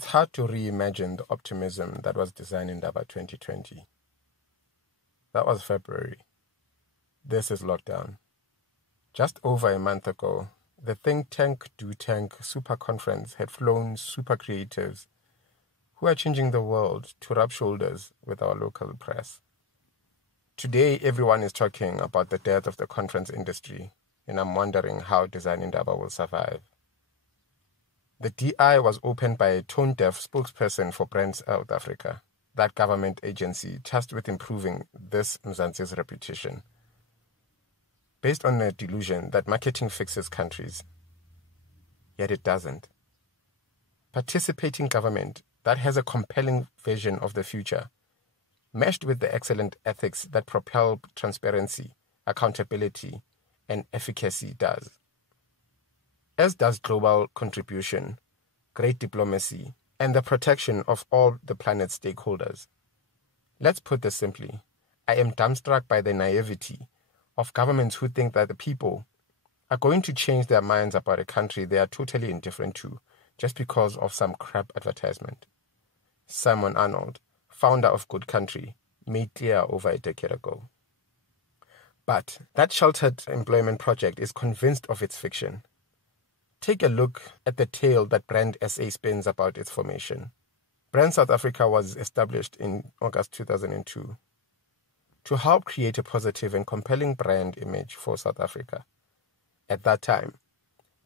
It's hard to reimagine the optimism that was designed in Indaba 2020. That was February. This is lockdown. Just over a month ago, the Think Tank Do Tank Super Conference had flown super creatives who are changing the world to rub shoulders with our local press. Today, everyone is talking about the death of the conference industry, and I'm wondering how Design Indaba will survive. The DI was opened by a tone-deaf spokesperson for Brand South Africa, that government agency tasked with improving this Mzanzi's reputation, based on the delusion that marketing fixes countries. Yet it doesn't. Participating government that has a compelling vision of the future, meshed with the excellent ethics that propel transparency, accountability, and efficacy does. As does global contribution, great diplomacy, and the protection of all the planet's stakeholders. Let's put this simply. I am dumbstruck by the naivety of governments who think that the people are going to change their minds about a country they are totally indifferent to just because of some crap advertisement. Simon Arnold, founder of Good Country, made clear over a decade ago. But that sheltered employment project is convinced of its fiction. Take a look at the tale that Brand SA spins about its formation. Brand South Africa was established in August 2002 to help create a positive and compelling brand image for South Africa. At that time,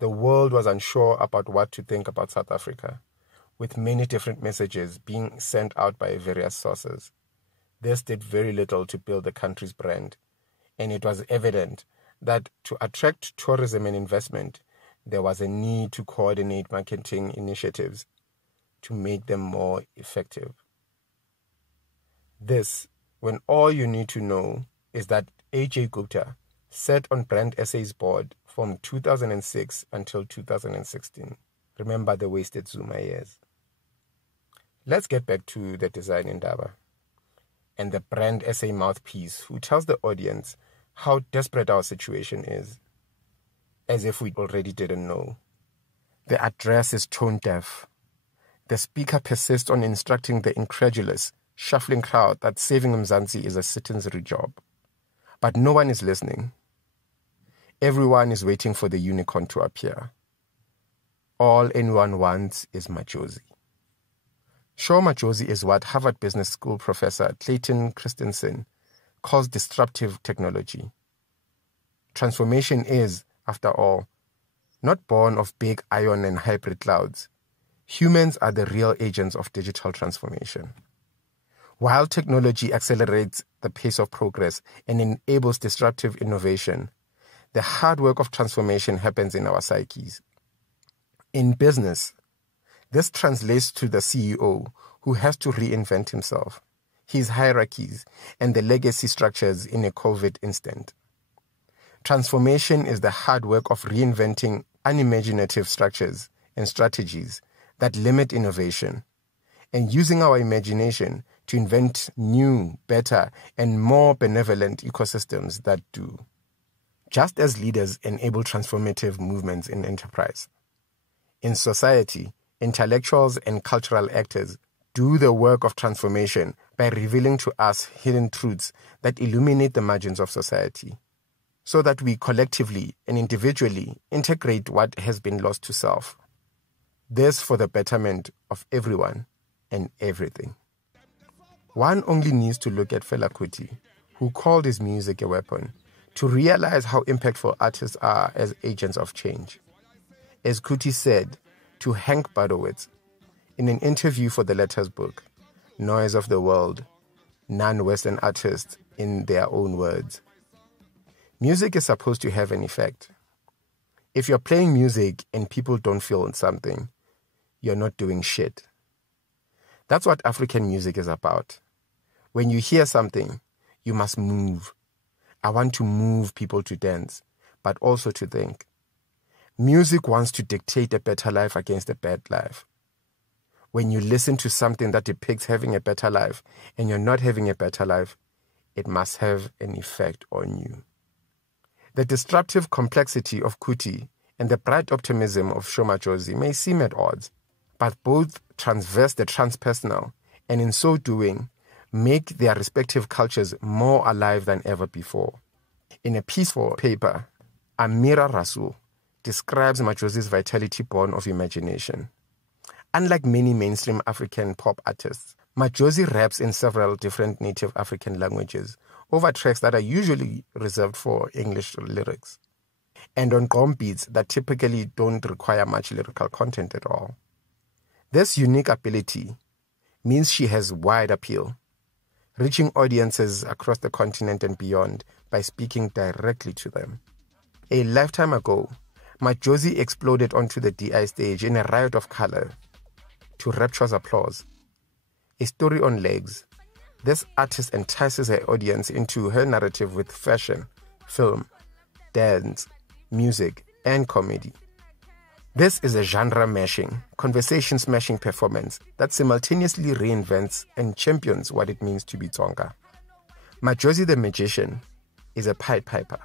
the world was unsure about what to think about South Africa, with many different messages being sent out by various sources. This did very little to build the country's brand, and it was evident that to attract tourism and investment, there was a need to coordinate marketing initiatives to make them more effective. This, when all you need to know is that A.J. Gupta sat on Brand SA's board from 2006 until 2016. Remember the wasted Zuma years. Let's get back to the Design Indaba and the Brand SA mouthpiece who tells the audience how desperate our situation is, as if we already didn't know. The address is tone deaf. The speaker persists on instructing the incredulous, shuffling crowd that saving Mzanzi is a citizenry job. But no one is listening. Everyone is waiting for the unicorn to appear. All anyone wants is Madjozi. ShoMadjozi is what Harvard Business School professor Clayton Christensen calls disruptive technology. Transformation is, after all, not born of big ion and hybrid clouds. Humans are the real agents of digital transformation. While technology accelerates the pace of progress and enables disruptive innovation, the hard work of transformation happens in our psyches. In business, this translates to the CEO who has to reinvent himself, his hierarchies, and the legacy structures in a COVID instant. Transformation is the hard work of reinventing unimaginative structures and strategies that limit innovation, and using our imagination to invent new, better, and more benevolent ecosystems that do. Just as leaders enable transformative movements in enterprise, in society, intellectuals and cultural actors do the work of transformation by revealing to us hidden truths that illuminate the margins of society, so that we collectively and individually integrate what has been lost to self. This for the betterment of everyone and everything. One only needs to look at Fela Kuti, who called his music a weapon, to realize how impactful artists are as agents of change. As Kuti said to Hank Badowitz in an interview for the Letters book, Noise of the World, Non-Western Artists in Their Own Words. Music is supposed to have an effect. If you're playing music and people don't feel something, you're not doing shit. That's what African music is about. When you hear something, you must move. I want to move people to dance, but also to think. Music wants to dictate a better life against a bad life. When you listen to something that depicts having a better life and you're not having a better life, it must have an effect on you. The disruptive complexity of Kuti and the bright optimism of ShoMadjozi may seem at odds. but both transverse the transpersonal and in so doing make their respective cultures more alive than ever before. In a piece for paper, Amira Rasul describes Madjozi's vitality born of imagination. Unlike many mainstream African pop artists, Madjozi raps in several different native African languages over tracks that are usually reserved for English lyrics, and on drum beats that typically don't require much lyrical content at all. This unique ability means she has wide appeal, reaching audiences across the continent and beyond by speaking directly to them. A lifetime ago, Madjozi exploded onto the DI stage in a riot of color to rapturous applause. A story on legs, this artist entices her audience into her narrative with fashion, film, dance, music, and comedy. This is a genre-mashing, conversation-smashing performance that simultaneously reinvents and champions what it means to be Tsonga. Madjozi the magician is a Pied Piper,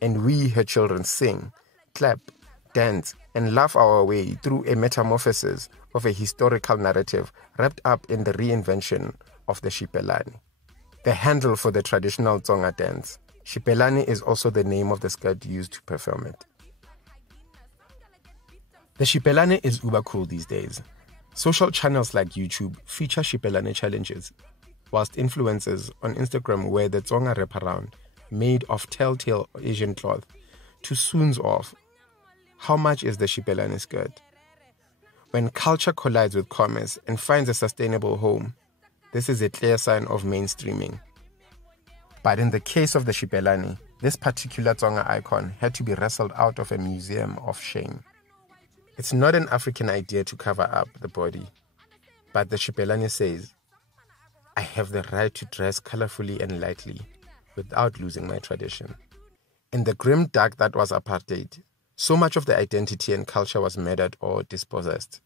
and we, her children, sing, clap, dance, and laugh our way through a metamorphosis of a historical narrative wrapped up in the reinvention of the Xipelane, the handle for the traditional Tsonga dance. Xipelane is also the name of the skirt used to perform it. The Xipelane is uber cool these days. Social channels like YouTube feature Xipelane challenges, whilst influencers on Instagram wear the Tsonga wraparound made of telltale Asian cloth to soons off. How much is the Xipelane skirt? When culture collides with commerce and finds a sustainable home, this is a clear sign of mainstreaming. But in the case of the Xipelane, this particular Tsonga icon had to be wrestled out of a museum of shame. It's not an African idea to cover up the body, but the Xipelane says, I have the right to dress colorfully and lightly without losing my tradition. In the grim dark that was apartheid, so much of the identity and culture was murdered or dispossessed.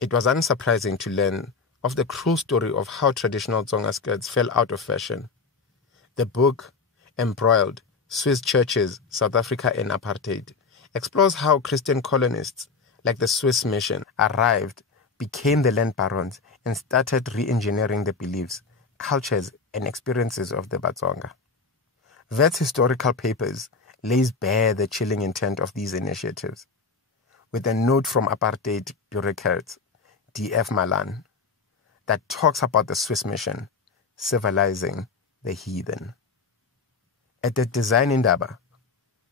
It was unsurprising to learn of the cruel story of how traditional Tsonga skirts fell out of fashion. The book, Embroiled, Swiss Churches, South Africa and Apartheid, explores how Christian colonists, like the Swiss mission, arrived, became the land barons, and started re-engineering the beliefs, cultures, and experiences of the Batsonga. Vet's historical papers lays bare the chilling intent of these initiatives, with a note from apartheid bureaucrat D.F. Malan that talks about the Swiss mission civilizing the heathen. At the Design Indaba,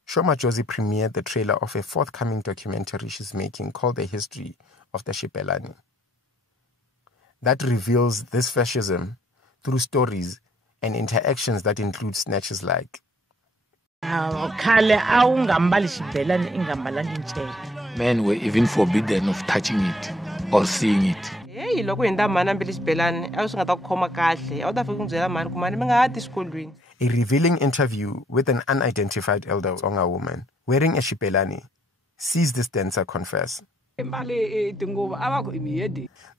ShoMadjozi premiered the trailer of a forthcoming documentary she's making called The History of the Xipelane, that reveals this fascism through stories and interactions that include snatches like men were even forbidden of touching it or seeing it. A revealing interview with an unidentified elder Tsonga woman wearing a Xipelane sees this dancer confess. The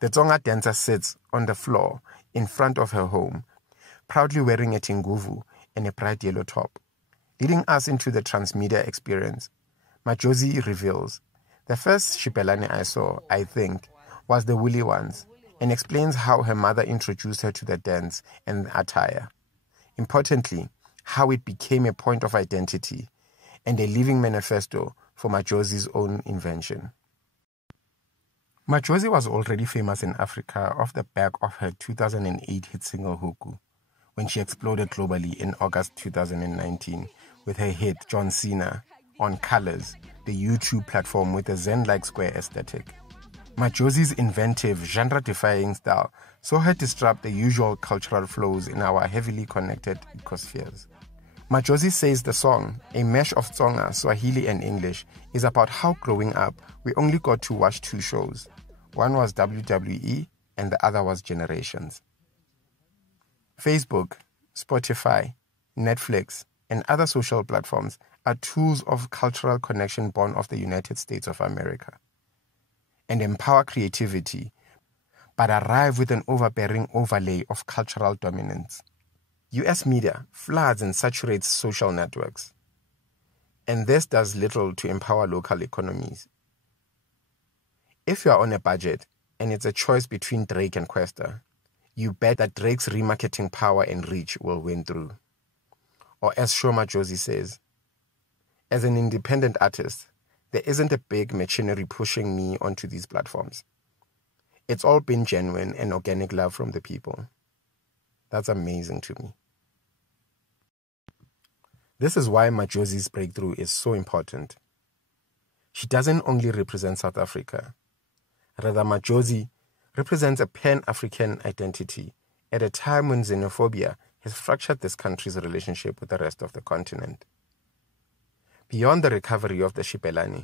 Tsonga dancer sits on the floor in front of her home, proudly wearing a tinguvu and a bright yellow top. Leading us into the transmedia experience, Madjozi reveals, the first Xipelane I saw, I think, was the woolly ones, and explains how her mother introduced her to the dance and attire. Importantly, how it became a point of identity and a living manifesto for Madjozi's own invention. Madjozi was already famous in Africa off the back of her 2008 hit single Huku, when she exploded globally in August 2019 with her hit John Cena on Colors, the YouTube platform with a zen-like square aesthetic. Madjozi's inventive, genre-defying style saw her disrupt the usual cultural flows in our heavily connected ecospheres. Madjozi says the song, a mesh of Tsonga, Swahili and English, is about how growing up we only got to watch two shows. One was WWE and the other was Generations. Facebook, Spotify, Netflix, and other social platforms are tools of cultural connection born of the United States of America, and empower creativity, but arrive with an overbearing overlay of cultural dominance. US media floods and saturates social networks, and this does little to empower local economies. If you are on a budget and it's a choice between Drake and Kwesta, you bet that Drake's remarketing power and reach will win through. Or as Sho Madjozi says, as an independent artist, there isn't a big machinery pushing me onto these platforms. It's all been genuine and organic love from the people. That's amazing to me. This is why Madjozi's breakthrough is so important. She doesn't only represent South Africa. Rather, Madjozi represents a pan-African identity at a time when xenophobia has fractured this country's relationship with the rest of the continent. Beyond the recovery of the Xibelani,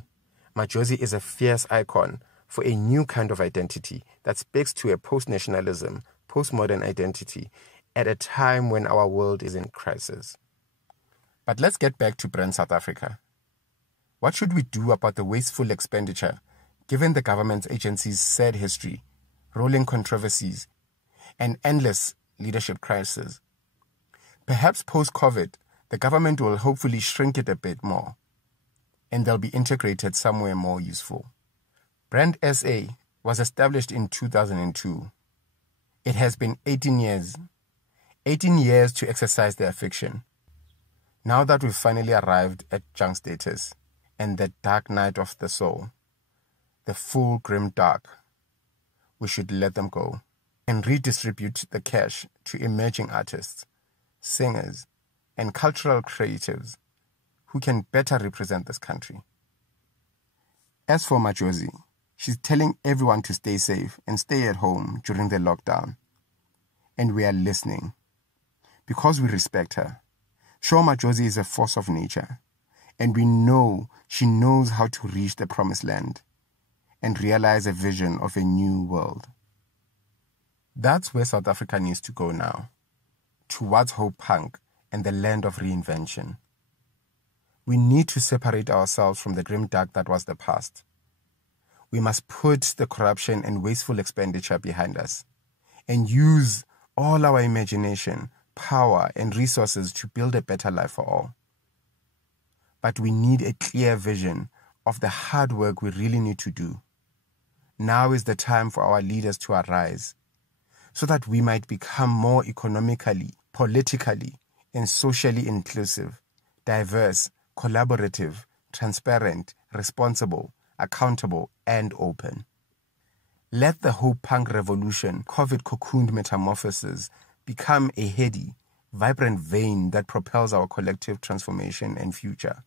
Madjozi is a fierce icon for a new kind of identity that speaks to a post-nationalism, postmodern identity at a time when our world is in crisis. But let's get back to brand South Africa. What should we do about the wasteful expenditure, given the government agency's sad history, rolling controversies, and endless leadership crises? Perhaps post-COVID, the government will hopefully shrink it a bit more, and they'll be integrated somewhere more useful. Brand SA was established in 2002. It has been 18 years. 18 years to exercise their fiction. Now that we've finally arrived at junk status and the dark night of the soul, the full grim dark, we should let them go and redistribute the cash to emerging artists, singers, and cultural creatives who can better represent this country. As for Madjozi, she's telling everyone to stay safe and stay at home during the lockdown. And we are listening. Because we respect her. ShoMadjozi is a force of nature. And we know she knows how to reach the promised land and realize a vision of a new world. That's where South Africa needs to go now. Towards hope punk and the land of reinvention. We need to separate ourselves from the grim dark that was the past. We must put the corruption and wasteful expenditure behind us and use all our imagination, power, and resources to build a better life for all. But we need a clear vision of the hard work we really need to do. Now is the time for our leaders to arise so that we might become more economically, politically, and socially inclusive, diverse, collaborative, transparent, responsible, accountable, and open. Let the hope punk revolution, COVID-cocooned metamorphosis, become a heady, vibrant vein that propels our collective transformation and future.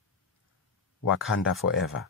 Wakanda forever.